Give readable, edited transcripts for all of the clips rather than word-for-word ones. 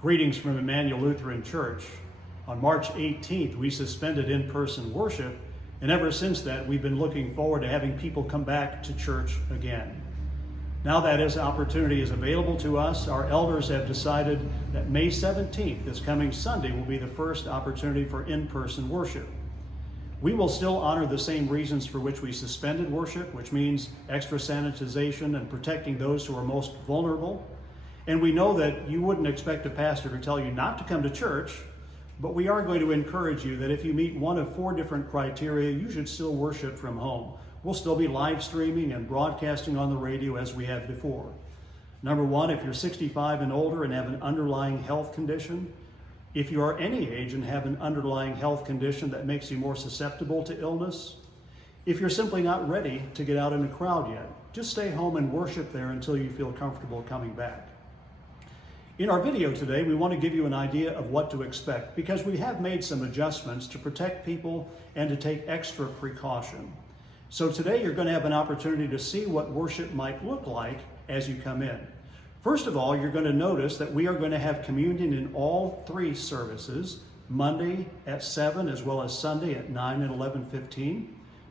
Greetings from Emmanuel Lutheran Church. On March 18th, we suspended in-person worship, and ever since that, we've been looking forward to having people come back to church again. Now that as opportunity is available to us, our elders have decided that May 17th, this coming Sunday, will be the first opportunity for in-person worship. We will still honor the same reasons for which we suspended worship, which means extra sanitization and protecting those who are most vulnerable. And we know that you wouldn't expect a pastor to tell you not to come to church, but we are going to encourage you that if you meet one of 4 different criteria, you should still worship from home. We'll still be live streaming and broadcasting on the radio as we have before. Number 1, if you're 65 and older and have an underlying health condition, if you are any age and have an underlying health condition that makes you more susceptible to illness, if you're simply not ready to get out in a crowd yet, just stay home and worship there until you feel comfortable coming back. In our video today, we want to give you an idea of what to expect because we have made some adjustments to protect people and to take extra precaution. So today you're going to have an opportunity to see what worship might look like as you come in. First of all, you're going to notice that we are going to have communion in all 3 services, Monday at 7 as well as Sunday at 9 and 11:15,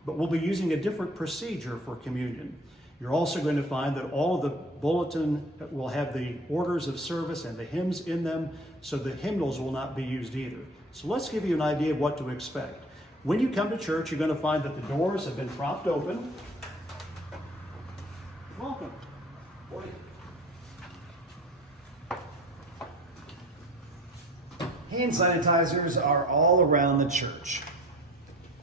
but we'll be using a different procedure for communion. You're also going to find that all of the bulletin will have the orders of service and the hymns in them, so the hymnals will not be used either. So let's give you an idea of what to expect. When you come to church, you're going to find that the doors have been propped open. Welcome. Hand sanitizers are all around the church.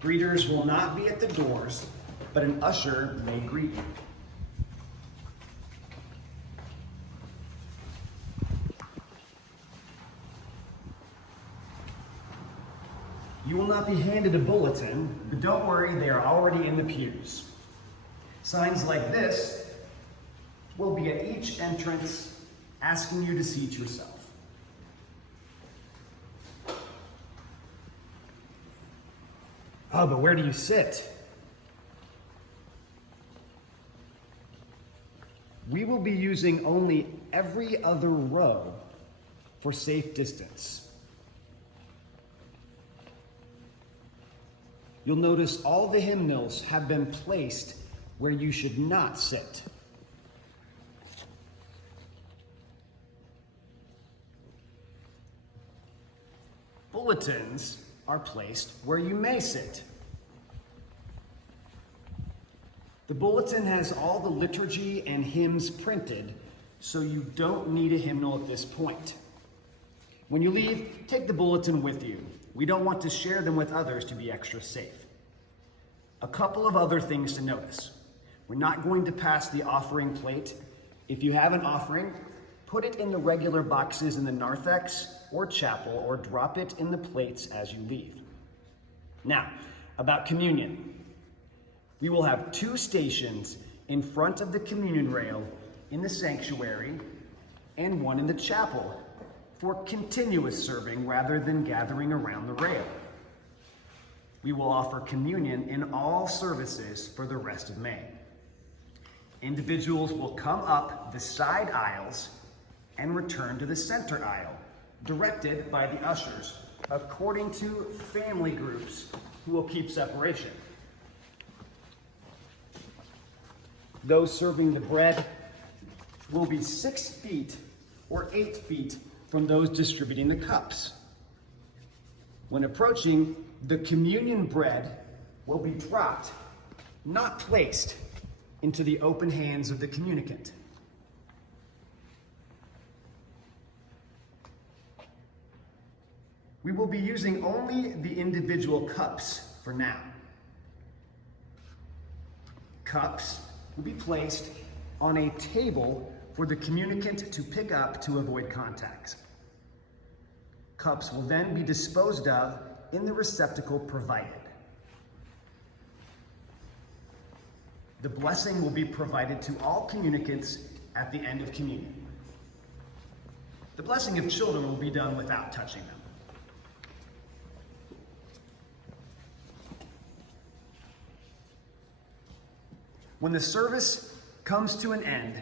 Greeters will not be at the doors, but an usher may greet you. You will not be handed a bulletin, but don't worry, they are already in the pews. Signs like this will be at each entrance asking you to seat yourself. Oh, but where do you sit? We will be using only every other row for safe distance. You'll notice all the hymnals have been placed where you should not sit. Bulletins are placed where you may sit. The bulletin has all the liturgy and hymns printed, so you don't need a hymnal at this point. When you leave, take the bulletin with you. We don't want to share them with others to be extra safe. A couple of other things to notice. We're not going to pass the offering plate. If you have an offering, put it in the regular boxes in the narthex or chapel, or drop it in the plates as you leave. Now, about communion. We will have 2 stations in front of the communion rail in the sanctuary and 1 in the chapel for continuous serving rather than gathering around the rail. We will offer communion in all services for the rest of May. Individuals will come up the side aisles and return to the center aisle, directed by the ushers, according to family groups who will keep separation. Those serving the bread will be 6 feet or 8 feet from those distributing the cups. When approaching, the communion bread will be dropped, not placed, into the open hands of the communicant. We will be using only the individual cups for now. Cups will be placed on a table for the communicant to pick up to avoid contact. Cups will then be disposed of in the receptacle provided. The blessing will be provided to all communicants at the end of communion. The blessing of children will be done without touching them. When the service comes to an end,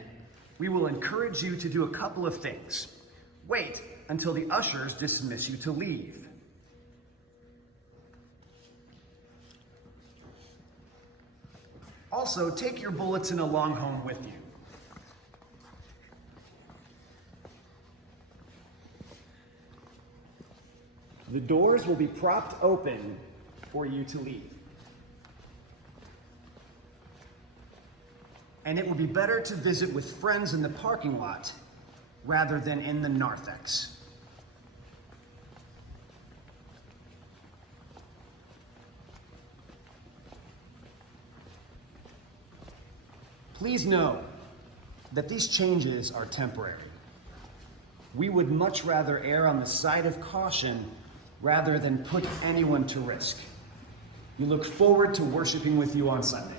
we will encourage you to do a couple of things. Wait until the ushers dismiss you to leave. Also, take your bulletin along home with you. The doors will be propped open for you to leave. And it would be better to visit with friends in the parking lot rather than in the narthex. Please know that these changes are temporary. We would much rather err on the side of caution rather than put anyone to risk. We look forward to worshiping with you on Sunday.